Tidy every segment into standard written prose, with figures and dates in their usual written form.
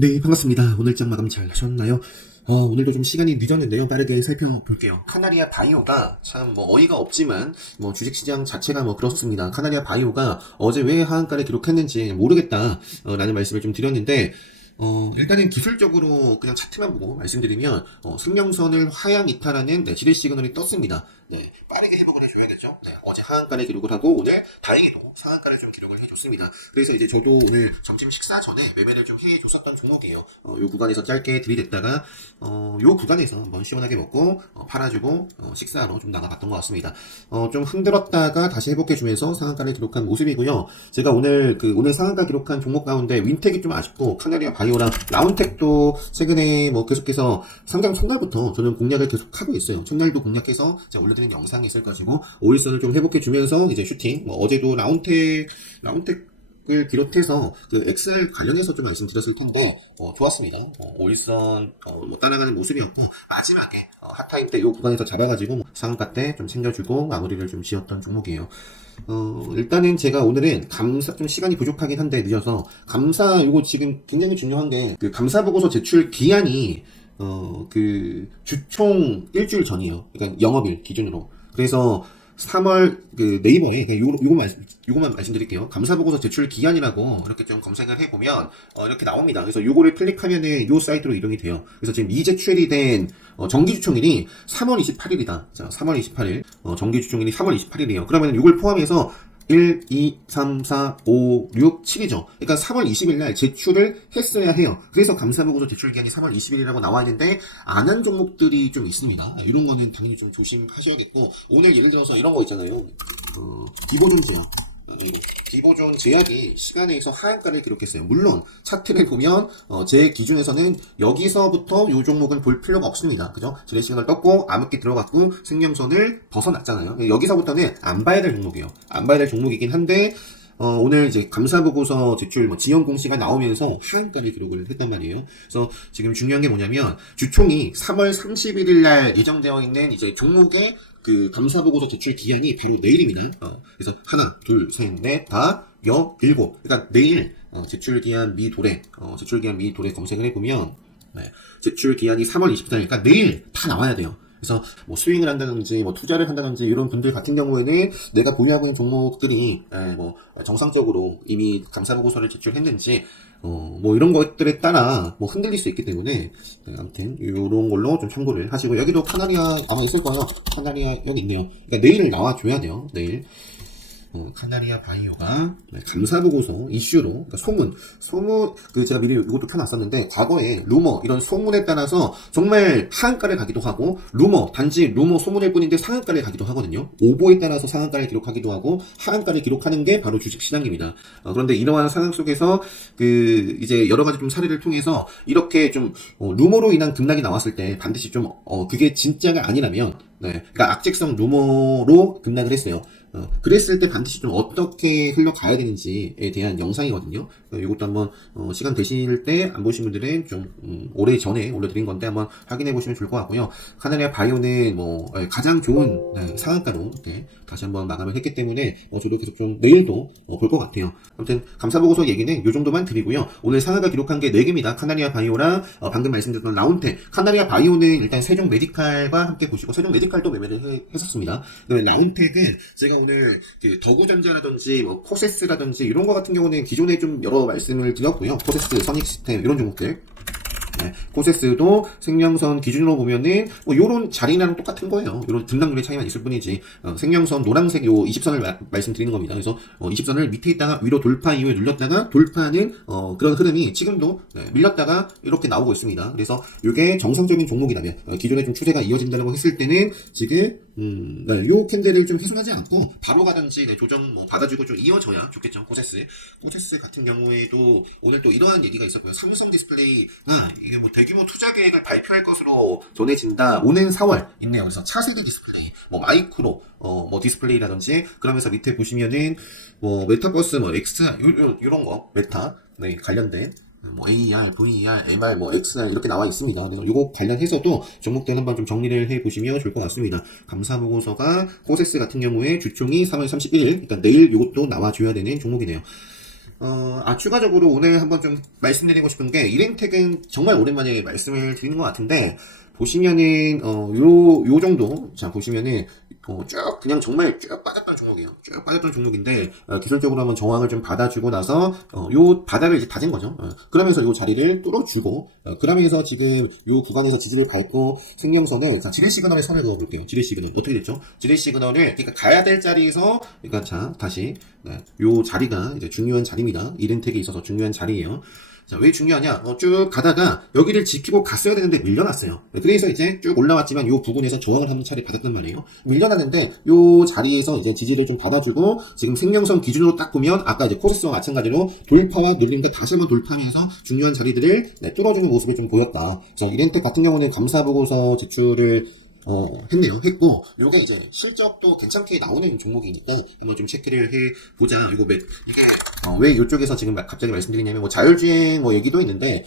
네, 반갑습니다. 오늘 장 마감 잘 하셨나요? 오늘도 좀 시간이 늦었는데요. 빠르게 살펴볼게요. 카나리아 바이오가 참 뭐 어이가 없지만 뭐 주식시장 자체가 뭐 그렇습니다. 카나리아 바이오가 어제 왜 하한가를 기록했는지 모르겠다 라는 말씀을 좀 드렸는데 일단은 기술적으로 그냥 차트만 보고 말씀드리면 생명선을 하향 이탈하는 지렛 시그널이 떴습니다. 네, 빠르게 회복을 해줘야겠죠. 네, 어제 하한가를 기록을 하고 오늘 다행히도 상한가를 좀 기록을 해줬습니다. 그래서 이제 저도 오늘 점심 식사 전에 매매를 좀 해줬었던 종목이에요. 요 구간에서 짧게 들이댔다가 요 구간에서 한번 시원하게 먹고 팔아주고 식사로 좀 나가봤던 것 같습니다. 좀 흔들었다가 다시 회복해주면서 상한가를 기록한 모습이고요. 제가 오늘 상한가 기록한 종목 가운데 윈텍이 좀 아쉽고 카나리아 바이오랑 라운텍도 최근에 뭐 계속해서 상장 첫날부터 저는 공략을 계속하고 있어요. 첫날도 공략해서 제가 올려드린 영상이 있을 것이고 5일선을 좀 회복해주면서 이제 슈팅 어제도 라운텍을 비롯해서 그 엑셀 관련해서 좀 말씀드렸을 텐데 좋았습니다. 5일선 뭐 따라가는 모습이었고 마지막에 핫타임 때 이 구간에서 잡아가지고 상한가 때 좀 챙겨주고 마무리를 좀 지었던 종목이에요. 일단은 제가 오늘은 좀 시간이 부족하긴 한데 늦어서 요거 지금 굉장히 중요한 게 그 감사 보고서 제출 기한이 그 주총 일주일 전이에요. 그러니까 영업일 기준으로. 그래서 3월 그 네이버에 요거만 말씀드릴게요. 감사보고서 제출 기한이라고 이렇게 좀 검색을 해보면 이렇게 나옵니다. 그래서 요거를 클릭하면은 요 사이트로 이동이 돼요. 그래서 지금 이제출이 된 정기 주총일이 3월 28일이다. 자, 3월 28일 정기 주총일이 3월 28일이에요. 그러면 요걸 포함해서 1, 2, 3, 4, 5, 6, 7이죠. 그러니까 3월 20일 날 제출을 했어야 해요. 그래서 감사보고서 제출 기한이 3월 20일이라고 나와 있는데 안 한 종목들이 좀 있습니다. 이런 거는 당연히 좀 조심하셔야겠고 오늘 예를 들어서 이런 거 있잖아요. 기보존 제약. 기보존 제약이 시간에서 하한가를 기록했어요. 물론 차트를 보면 제 기준에서는 여기서부터 이 종목은 볼 필요가 없습니다. 그죠? 지렛 시그널 떴고 암흑기 들어갔고 생명선을 벗어났잖아요. 여기서부터는 안 봐야 될 종목이에요. 안 봐야 될 종목이긴 한데 오늘 이제 감사보고서 제출 지연 공시가 나오면서 하한가를 기록을 했단 말이에요. 그래서 지금 중요한 게 뭐냐면 주총이 3월 31일 날 예정되어 있는 이제 종목의 그 감사보고서 제출 기한이 바로 내일입니다. 그래서 하나, 둘, 셋, 넷, 다, 일곱. 그러니까 내일 제출기한 미도래 검색을 해보면 제출 기한이 3월 24일이니까 내일 다 나와야 돼요. 그래서 뭐 스윙을 한다든지 뭐 투자를 한다든지 이런 분들 같은 경우에는 내가 보유하고 있는 종목들이 뭐 정상적으로 이미 감사보고서를 제출했는지 뭐 이런 것들에 따라 뭐 흔들릴 수 있기 때문에 아무튼 이런 걸로 좀 참고를 하시고 여기도 카나리아 아마 있을 거예요. 카나리아 여기 있네요. 그러니까 내일 나와줘야 돼요. 내일. 카나리아 바이오가 감사보고서 이슈로 그러니까 소문 그 제가 미리 이것도 켜놨었는데 과거에 루머 이런 소문에 따라서 정말 하한가를 가기도 하고 단지 루머 소문일 뿐인데 상한가를 가기도 하거든요. 오보에 따라서 상한가를 기록하기도 하고 하한가를 기록하는 게 바로 주식시장입니다. 그런데 이러한 상황 속에서 그 이제 여러 가지 좀 사례를 통해서 이렇게 좀 루머로 인한 급락이 나왔을 때 반드시 좀 그게 진짜가 아니라면 그러니까 악재성 루머로 급락을 했어요. 그랬을 때 반드시 좀 어떻게 흘러가야 되는지에 대한 영상이거든요. 이것도 한번 시간 되실 때 안 보신 분들은 좀 오래 전에 올려드린 건데 한번 확인해 보시면 좋을 것 같고요. 카나리아 바이오는 뭐 가장 좋은 상한가로 다시 한번 마감을 했기 때문에 저도 계속 좀 내일도 볼 것 같아요. 아무튼 감사보고서 얘기는 이 정도만 드리고요. 오늘 상한가 기록한 게 4개입니다. 카나리아 바이오랑 방금 말씀드렸던 라운텍. 카나리아 바이오는 일단 세종 메디칼과 함께 보시고 세종 메디칼도 매매를 했었습니다. 그다음에 라운텍은 제가 오늘 그 더구전자라든지 뭐 코세스라든지 이런 거 같은 경우는 기존에 좀 여러 말씀을 드렸고요. 코세스, 선익시스템 이런 종목들. 코세스도 생명선 기준으로 보면은 뭐 요런 자리랑 똑같은 거예요. 요런 등락률의 차이만 있을 뿐이지 생명선 노란색 요 20선을 말씀드리는 겁니다. 그래서 20선을 밑에 있다가 위로 돌파 이후에 눌렸다가 돌파하는 그런 흐름이 지금도 밀렸다가 이렇게 나오고 있습니다. 그래서 요게 정상적인 종목이라면 기존에 좀 추세가 이어진다고 했을 때는 지금 요 캔들을 좀 훼손하지 않고 바로 가든지 조정 뭐 받아주고 좀 이어져야 좋겠죠. 코세스 같은 경우에도 오늘 또 이러한 얘기가 있었고요. 삼성 디스플레이가 이게 뭐 대규모 투자 계획을 발표할 것으로 전해진다. 오는 4월 있네요. 그래서 차세대 디스플레이, 뭐 마이크로, 뭐 디스플레이라든지 그러면서 밑에 보시면은 뭐 메타버스, 뭐 XR 이런 거 메타 관련된 뭐 AR, VR, MR, 뭐 XR 이렇게 나와 있습니다. 그래서 이거 관련해서도 종목들 한번 좀 정리를 해보시면 좋을 것 같습니다. 감사보고서가 코세스 같은 경우에 주총이 3월 31일, 그러니까 내일 이것도 나와줘야 되는 종목이네요. 추가적으로 오늘 한번 좀 말씀드리고 싶은 게, 이렌텍은 정말 오랜만에 말씀을 드리는 것 같은데, 보시면은, 요 정도, 자, 보시면은, 쭉, 그냥 정말 쭉 빠졌던 종목이에요. 쭉 빠졌던 종목인데, 기술적으로 한번 저항을 좀 받아주고 나서, 요 바닥을 이제 다진 거죠. 그러면서 요 자리를 뚫어주고, 그러면서 지금 요 구간에서 지지를 밟고, 생명선을, 자, 지뢰 시그널에 선을 그어볼게요. 지뢰 시그널. 어떻게 됐죠? 지뢰 시그널을, 그러니까 가야 될 자리에서, 그러니까 자, 다시, 네, 요 자리가 이제 중요한 자리입니다. 이렌텍에 있어서 중요한 자리예요. 자, 왜 중요하냐? 쭉 가다가 여기를 지키고 갔어야 되는데 밀려났어요. 그래서 이제 쭉 올라왔지만 요 부분에서 저항을 한 차례 받았단 말이에요. 밀려났는데 요 자리에서 이제 지지를 좀 받아주고, 지금 생명선 기준으로 딱 보면 아까 이제 코스와 마찬가지로 돌파와 눌림인데 다시 한번 돌파하면서 중요한 자리들을, 네, 뚫어주는 모습이 좀 보였다. 그래서 이렌텍 같은 경우는 감사보고서 제출을 했고, 요게 이제 실적도 괜찮게 나오는 종목이니까 한번 좀 체크를 해보자. 이거 왜 이쪽에서 지금 갑자기 말씀드리냐면, 뭐 자율주행 뭐 얘기도 있는데,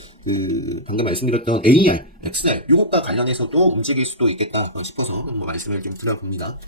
방금 말씀드렸던 AR, XR, 요것과 관련해서도 움직일 수도 있겠다 싶어서 뭐 말씀을 좀 드려봅니다.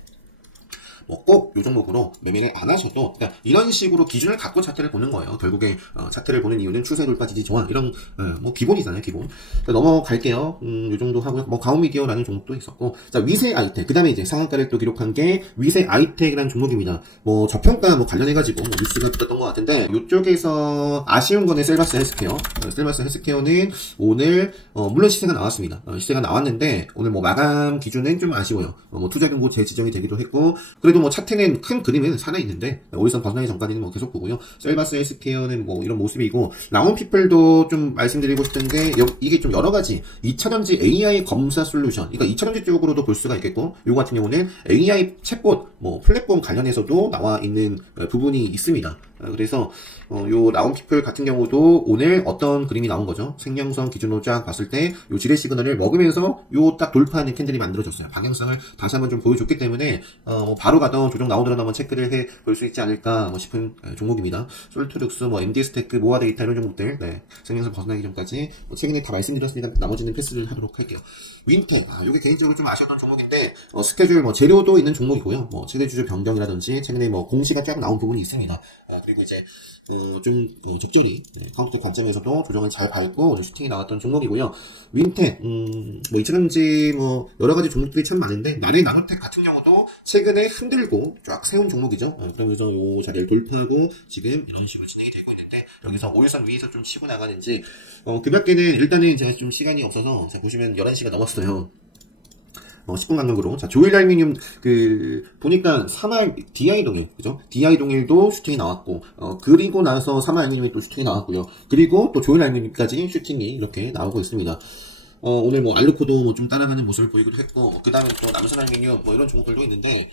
뭐 꼭 요 종목으로 매매를 안 하셔도, 그러니까 이런 식으로 기준을 갖고 차트를 보는 거예요. 결국에 차트를 보는 이유는 추세 돌파 지지 저항, 이런 뭐 기본이잖아요, 기본. 넘어갈게요. 요 정도 하고요. 뭐 가오미디어라는 종목도 있었고, 자, 위세 아이텍, 그다음에 이제 상한가를 또 기록한 게 위세 아이텍이라는 종목입니다. 뭐 저평가 뭐 관련해가지고 뭐 뉴스가 있었던 것 같은데, 요쪽에서 아쉬운 거는 셀바스 헬스케어. 셀바스 헬스케어는 오늘 물론 시세가 나왔습니다. 시세가 나왔는데 오늘 뭐 마감 기준은 좀 아쉬워요. 뭐 투자 경고 재지정이 되기도 했고, 그래도 뭐 차트는 큰 그림은 살아있는데, 5일선 벗어나기 전까지는 뭐 계속 보고요. 셀바스 헬스케어는 뭐 이런 모습이고, 라운피플도 좀 말씀드리고 싶은 게, 이게 좀 여러 가지 2차전지 AI 검사 솔루션, 그러니까 2차전지 쪽으로도 볼 수가 있겠고, 요거 같은 경우는 AI 챗봇 뭐 플랫폼 관련해서도 나와 있는 부분이 있습니다. 그래서 요 라운피플 같은 경우도 오늘 어떤 그림이 나온 거죠? 생명선 기준으로 쫙 봤을 때 요 지뢰 시그널을 먹으면서 요 딱 돌파하는 캔들이 만들어졌어요. 방향성을 다시 한번 좀 보여줬기 때문에 뭐 바로 가던 조정 나오더라도 한번 체크를 해 볼 수 있지 않을까 뭐 싶은 종목입니다. 솔트룩스, 뭐 MD스테크, 모아데이터 이런 종목들, 네, 생명선 벗어나기 전까지 뭐 최근에 다 말씀드렸으니까 나머지는 패스를 하도록 할게요. 윈텍, 요게 개인적으로 좀 아쉬웠던 종목인데, 스케줄 뭐 재료도 있는 종목이고요. 뭐 최대주주 변경이라든지 최근에 뭐 공시가 쫙 나온 부분이 있습니다. 그리고 이제 좀 적절히, 카운터 관점에서도 조정을 잘 밟고 오늘 슈팅이 나왔던 종목이고요. 윈텍, 뭐 이처럼지 뭐 여러 가지 종목들이 참 많은데, 나리 나노텍 같은 경우도 최근에 흔들고 쫙 세운 종목이죠. 그러면서 요 자리를 돌파하고 지금 이런 식으로 진행이 되고 있는데, 여기서 5일선 위에서 좀 치고 나가는지, 그 밖에는 일단은 제가 좀 시간이 없어서, 자, 보시면 11시가 넘었어요. 10분 간격으로. 자, 조일 알미늄, 보니까 사말, DI동일, 그죠? DI동일도 슈팅이 나왔고, 그리고 나서 사말 알미늄이 또 슈팅이 나왔고요. 그리고 또 조일 알미늄까지 슈팅이 이렇게 나오고 있습니다. 오늘 뭐 알루코도 뭐 좀 따라가는 모습을 보이기도 했고, 그 다음에 또 남선 알미늄 뭐 이런 종목들도 있는데,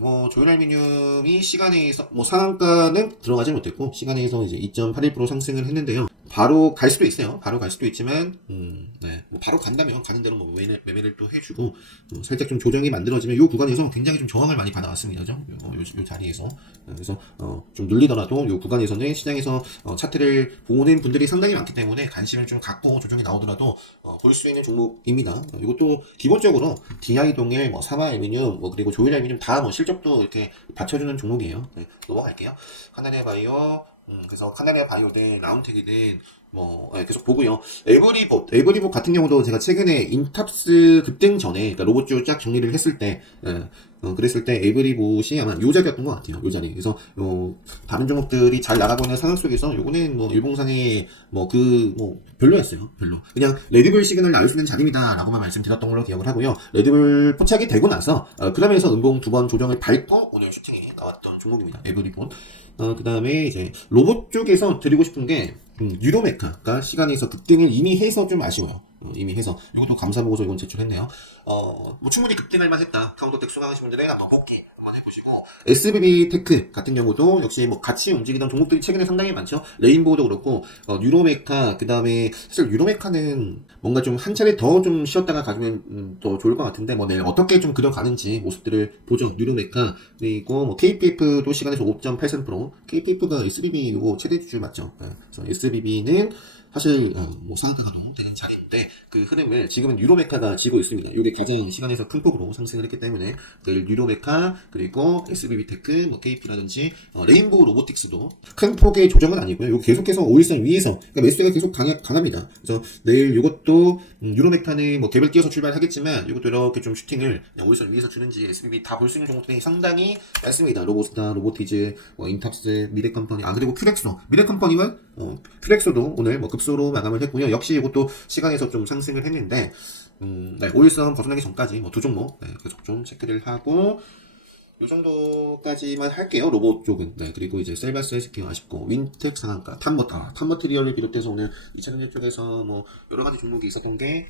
뭐 조일 알미늄이 시간에서 뭐 상한가는 들어가지 못했고, 시간에서 이제 2.81% 상승을 했는데요. 바로 갈 수도 있어요. 바로 갈 수도 있지만, 네, 뭐 바로 간다면 가는 대로 뭐 매매를 또 해주고, 살짝 좀 조정이 만들어지면 요 구간에서 굉장히 좀 저항을 많이 받아왔습니다. 그죠? 요 자리에서. 그래서 좀 눌리더라도 요 구간에서는 시장에서 차트를 보는 분들이 상당히 많기 때문에 관심을 좀 갖고 조정이 나오더라도 볼 수 있는 종목입니다. 이것도 기본적으로 DI 동일, 뭐 사마 알미늄, 뭐 그리고 조일 알미늄 다 뭐 실적도 이렇게 받쳐주는 종목이에요. 네, 넘어갈게요. 카나리아 바이오, 그래서 카나리아 바이오든 라운텍이든 뭐 계속 보고요. 에브리봇 같은 경우도 제가 최근에 인탑스 급등 전에, 그러니까 로봇주 쫙 정리를 했을 때, 그랬을 때 에브리봇이 아마 요 자리였던 것 같아요. 요 자리. 그래서 다른 종목들이 잘 나가고 있는 상황 속에서 요거는 뭐 일봉상의 뭐 별로였어요. 별로. 그냥 레드불 시그널 나올 수 있는 자리입니다라고만 말씀드렸던 걸로 기억을 하고요. 레드불 포착이 되고 나서 그러면서 음봉 2번 조정을 밟고 오늘 슈팅이 나왔던 종목입니다. 에브리봇. 그 다음에 이제 로봇 쪽에서 드리고 싶은 게, 유로메카가 시간에서 급등을 이미 해서 좀 아쉬워요. 이미 해서. 이것도 감사보고서 이건 제출했네요. 뭐 충분히 급등할 만했다. 카운터텍 수강하신 분들은 한번 복귀 한번 해보시고, SBB 테크 같은 경우도 역시 뭐 같이 움직이던 종목들이 최근에 상당히 많죠. 레인보우도 그렇고, 유로메카, 그 다음에 사실 유로메카는 뭔가 좀 한 차례 더 좀 쉬었다가 가주면 더 좋을 것 같은데, 뭐 내일 어떻게 좀 그려가는지 모습들을 보죠. 유로메카. 그리고 뭐 KPF도 시간에서 5.83%. KPF가 SBB 요거 최대 주주 맞죠. 그래서 SBB는 사실 뭐 상한가가 너무 되는 자리인데 그 흐름을 지금은 유로메카가 지고 있습니다. 이게 가장 시간에서 큰 폭으로 상승을 했기 때문에 내일 유로메카 그리고 SBB테크, 뭐 KP라든지 레인보우 로보틱스도 큰 폭의 조정은 아니고요. 이거 계속해서 5일선 위에서 그러니까 매수가 계속 강합니다. 그래서 내일 이것도 유로메카는 뭐 갭을 띄어서 출발하겠지만 이것도 이렇게 좀 슈팅을 5일선 위에서 주는지 SBB 다 볼 수 있는 종목들이 상당히 많습니다. 로보스타, 로보티즈, 인탑스, 미래컴퍼니, 그리고 큐렉소, 미래컴퍼니는 큐렉소도 오늘 뭐 급소로 마감을 했고요. 역시 이것도 시간에서 좀 상승을 했는데 네, 5일선 벗어나기 전까지 뭐 두 종목 계속 좀 체크를 하고 이 정도까지만 할게요. 로봇 쪽은. 네, 그리고 이제 셀바스 헬스케어 아쉽고 윈텍 상한가, 탑머티리얼을 비롯해서 오늘 2차전지 쪽에서 뭐 여러 가지 종목이 있었던 게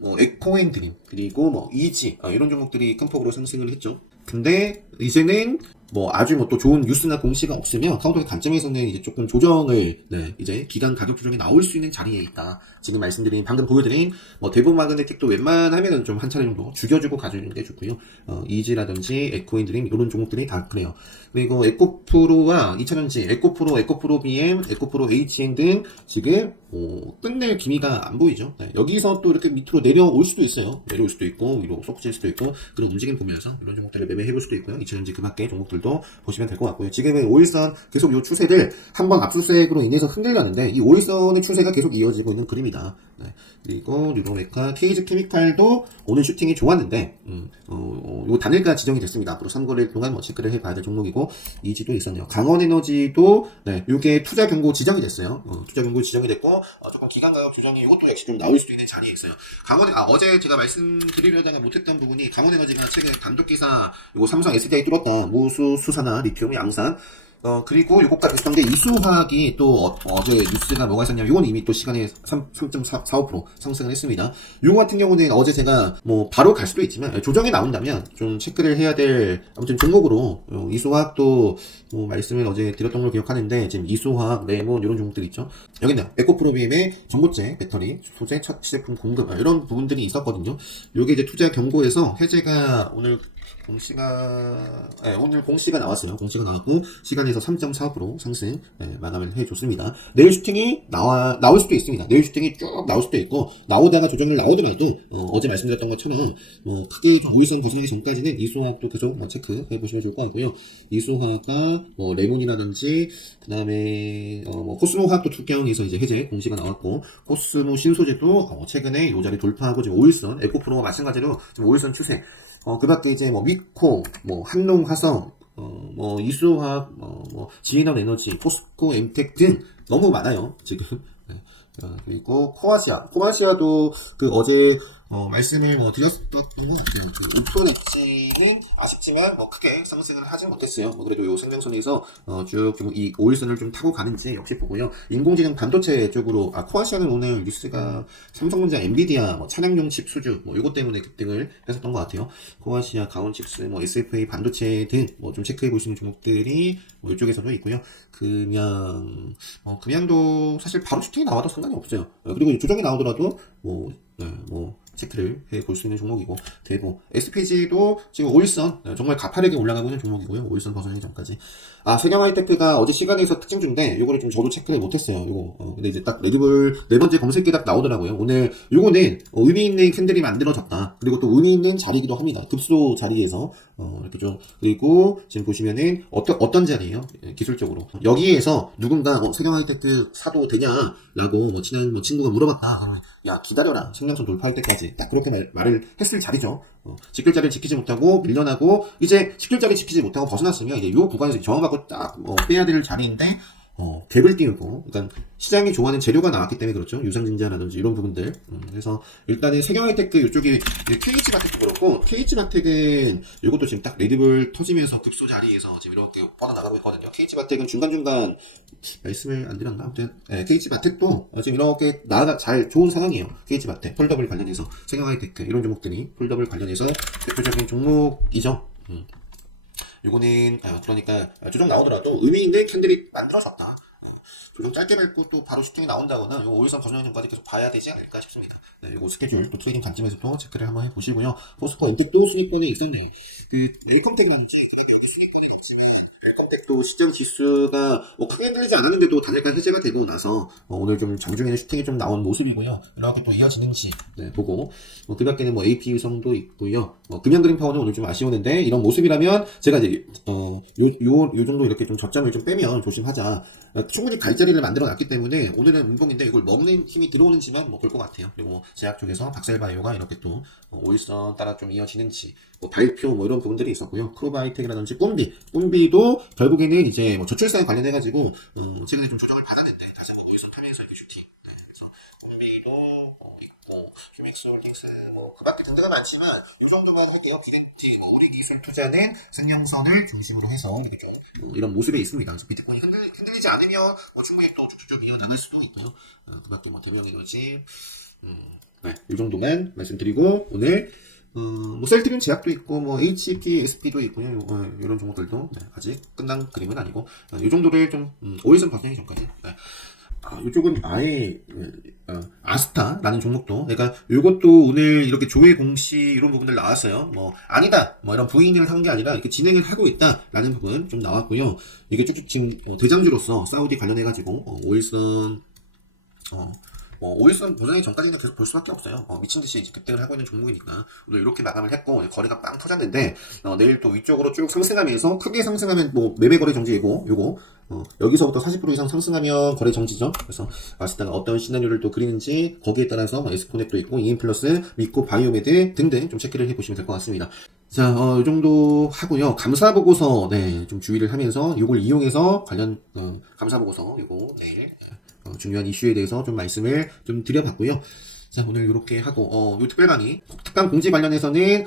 뭐 에코앤드림 그리고 뭐 이지 이런 종목들이 큰 폭으로 상승을 했죠. 근데 이제는 뭐 아주 뭐 또 좋은 뉴스나 공시가 없으면 카운터의 관점에서는 이제 조금 조정을 이제 기간 가격 조정이 나올 수 있는 자리에 있다. 지금 말씀드린 방금 보여드린 뭐 대부분 마그네틱도 웬만하면은 좀 한 차례 정도 죽여주고 가주는 게 좋고요. 이지라든지 에코인드림 이런 종목들이 다 그래요. 그리고 에코프로와 2차전지 에코프로 BM, 에코프로 HN 등 지금 끝낼 기미가 안 보이죠. 네, 여기서 또 이렇게 밑으로 내려올 수도 있어요. 내려올 수도 있고 위로 쏙질 수도 있고 그런 움직임 보면서 이런 종목들을 매매해볼 수도 있고요. 2차전지 그 밖에 종목들도 보시면 될 것 같고요. 지금은 5일선 계속 이 추세들 한번 압수수색으로 인해서 흔들렸는데 이 5일선의 추세가 계속 이어지고 있는 그림이다. 네. 그리고 유로메카, 케이즈 케미칼도 오늘 슈팅이 좋았는데 요 단일가 지정이 됐습니다. 앞으로 3거래일 동안 뭐 체크를 해봐야 될 종목이고 이지도 있었네요. 강원에너지도 요게 투자 경고 지정이 됐어요. 투자 경고 지정이 됐고 조금 기간 가격 조정이 이것도 역시 좀 나올 수도 있는 자리에 있어요. 어제 제가 말씀드리려다가 못했던 부분이 강원에너지가 최근 단독 기사 요거 삼성 SDI 뚫었다. 무수, 수산화, 리튬, 양산 그리고 요것과 비슷한 게 이수화학이 또 어제 뉴스가 뭐가 있었냐면 요건 이미 또 시간에 3.45% 상승을 했습니다. 요거 같은 경우는 어제 제가 뭐 바로 갈 수도 있지만 조정이 나온다면 좀 체크를 해야 될 아무튼 종목으로 이수화학도 뭐 말씀을 어제 드렸던 걸 기억하는데 지금 이수화학, 레몬 이런 종목들이 있죠. 여기 있네요. 에코프로비엠의 전고체, 배터리, 소재, 첫 시제품 공급 이런 부분들이 있었거든요. 요게 이제 투자 경고에서 해제가 오늘 공시가 나왔어요. 공시가 나왔고, 시간에서 3.45% 상승, 마감을 해줬습니다. 내일 슈팅이 나올 수도 있습니다. 내일 슈팅이 쭉 나올 수도 있고, 나오다가 조정을 나오더라도, 어제 말씀드렸던 것처럼, 크게 좀 5일선 벗어나기 전까지는 이수화학도 계속 체크해 보시면 좋을 것 같고요. 이수화학과, 레몬이라든지, 그 다음에, 코스모화학도 투경에서 이제 해제 공시가 나왔고, 코스모 신소재도, 최근에 요 자리 돌파하고, 지금 5일선, 에코프로와 마찬가지로, 지금 5일선 추세, 그 밖에 이제 미코, 한농화성, 이수화학, 지앤원 에너지, 포스코, 엠텍 등 너무 많아요, 지금. 네. 그리고 코아시아도 어제 말씀을 드렸었던 것 같아요. 오픈 엣지는 아쉽지만 크게 상승을 하진 못했어요. 그래도 요 생명선에서 쭉 이 5일선을 좀 타고 가는지 역시 보고요. 인공지능 반도체 쪽으로 코아시아는 오늘 뉴스가 삼성전자, 엔비디아, 차량용 칩 수주 이것 때문에 급등을 했었던 것 같아요. 코아시아, 가온칩스, SFA 반도체 등 좀 체크해 보시는 종목들이 이쪽에서도 있고요. 금양도 사실 바로 슈팅이 나와도 상관이 없어요. 그리고 조정이 나오더라도 체크를 해볼 수 있는 종목이고 되고 SPG도 지금 5일선 정말 가파르게 올라가고 있는 종목이고요. 5일선 벗어나기 전까지. 세경하이테크가 어제 시간에서 특징주인데 요거를 좀 저도 체크를 못했어요. 근데 이제 딱 레드불 네 번째 검색기 딱 나오더라고요. 오늘 요거는 의미 있는 캔들이 만들어졌다. 그리고 또 의미 있는 자리이기도 합니다. 급소 자리에서 이렇게 좀 그리고 지금 보시면은 어떤 자리예요? 기술적으로 여기에서 누군가 세경하이테크 사도 되냐라고 친한 친구가 물어봤다. 야 기다려라 생명선 돌파할 때까지 딱 그렇게 말을 했을 자리죠. 직결자를 지키지 못하고 밀려나고 이제 직결자를 지키지 못하고 벗어났으면 이제 요 구간에서 저항받고 딱 빼야 될 자리인데 갭을 띄우고 그러니까 시장이 좋아하는 재료가 나왔기 때문에 그렇죠. 유상증자라든지 이런 부분들. 그래서 일단은 세경하이테크 이쪽이 KH마텍도 그렇고 KH마텍은 이것도 지금 딱 레드불 터지면서 급소 자리에서 지금 이렇게 뻗어나가고 있거든요. KH마텍은 중간중간 말씀을 안 드렸나? 아무튼 KH마텍도 지금 이렇게 잘 좋은 상황이에요. KH마텍 폴더블 관련해서 세경하이테크 이런 종목들이 폴더블 관련해서 대표적인 종목이죠. 요거는 그러니까 조정 나오더라도 의미 있는 캔들이 만들어졌다. 조정 짧게 밟고 또 바로 슈팅이 나온다거나 요 5일선 벗어나기 전까지 계속 봐야 되지 않을까 싶습니다. 요거 스케줄 또 트레이딩 관점에서도 체크를 한번 해보시고요. 포스코 엠텍도 수익권에 있었네요. 네이컴텍이라든지 그 밖에 이렇게 수익권이 없지만 벨컴팩도 시장 지수가 뭐 크게 흔들리지 않았는데도 단일가 해제가 되고 나서 오늘 좀 장중에는 슈팅이 좀 나온 모습이고요. 이렇게 또 이어지는지 보고 그 밖에는 뭐 AP 유성도 있고요. 금연그림 파워는 오늘 좀 아쉬웠는데 이런 모습이라면 제가 이제 요 정도 이렇게 좀 저점을 좀 빼면 조심하자. 충분히 갈자리를 만들어 놨기 때문에 오늘은 운동인데 이걸 먹는 힘이 들어오는지만 뭐 볼 것 같아요. 그리고 제약 쪽에서 박셀바이오가 이렇게 또 오일선 따라 좀 이어지는지 발표 뭐 이런 부분들이 있었고요. 크로바이텍이라든지 뿜비도 결국에는 이제 뭐 저출산 관련해가지고 최근에 좀 조정을 받았는데 다시 한번 오일선 타면서 이렇게 슈팅. 그래서 뿜비도 있고 휴믹스 홀딩스 뭐 그밖에 등등은 많지만 이 정도만 할게요. 비덴티 우리 기술 투자는 승용선을 중심으로 해서 이렇게 좀 이런 모습이 있습니다. 그래서 비트코인이 흔들리지 않으면 뭐 충분히 또 쭉쭉 이어나갈 수도 있고요. 그밖에 뭐 대명이거지. 이 정도만 말씀드리고 오늘 뭐 셀트리온 제약도 있고 뭐 HP, SP도 있고요. 이런 종목들도 아직 끝난 그림은 아니고 이 정도를 좀 오일선 버티기 전까지. 이쪽은 아예 아스타라는 종목도 그러니까 이것도 오늘 이렇게 조회 공시 이런 부분들 나왔어요. 뭐 아니다 뭐 이런 부인을 한 게 아니라 이렇게 진행을 하고 있다라는 부분 좀 나왔고요. 이게 쭉쭉 지금 대장주로서 사우디 관련해가지고 오일선 오일선 보장이 전까지는 계속 볼 수밖에 없어요. 미친 듯이 이제 급등을 하고 있는 종목이니까 오늘 이렇게 마감을 했고 거래가 빵 터졌는데 내일 또 위쪽으로 쭉 상승하면서 크게 상승하면 뭐 매매 거래 정지이고 요거 여기서부터 40% 이상 상승하면 거래 정지죠. 그래서 아시다가 어떤 시나리오를 또 그리는지 거기에 따라서 에스코넷도 있고 이인플러스, 미코 바이오메드 등등 좀 체크를 해보시면 될 것 같습니다. 자, 이 정도 하고요. 감사 보고서 좀 주의를 하면서 이걸 이용해서 관련 감사 보고서 이거 중요한 이슈에 대해서 좀 말씀을 좀 드려봤고요. 자, 오늘 이렇게 하고, 요 특별 강의, 특강 공지 관련해서는,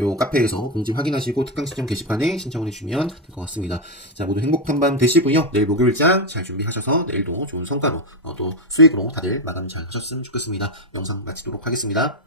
요 카페에서 공지 확인하시고, 특강 시점 게시판에 신청을 해주시면 될 것 같습니다. 자, 모두 행복한 밤 되시고요. 내일 목요일장 잘 준비하셔서 내일도 좋은 성과로, 또 수익으로 다들 마감 잘 하셨으면 좋겠습니다. 영상 마치도록 하겠습니다.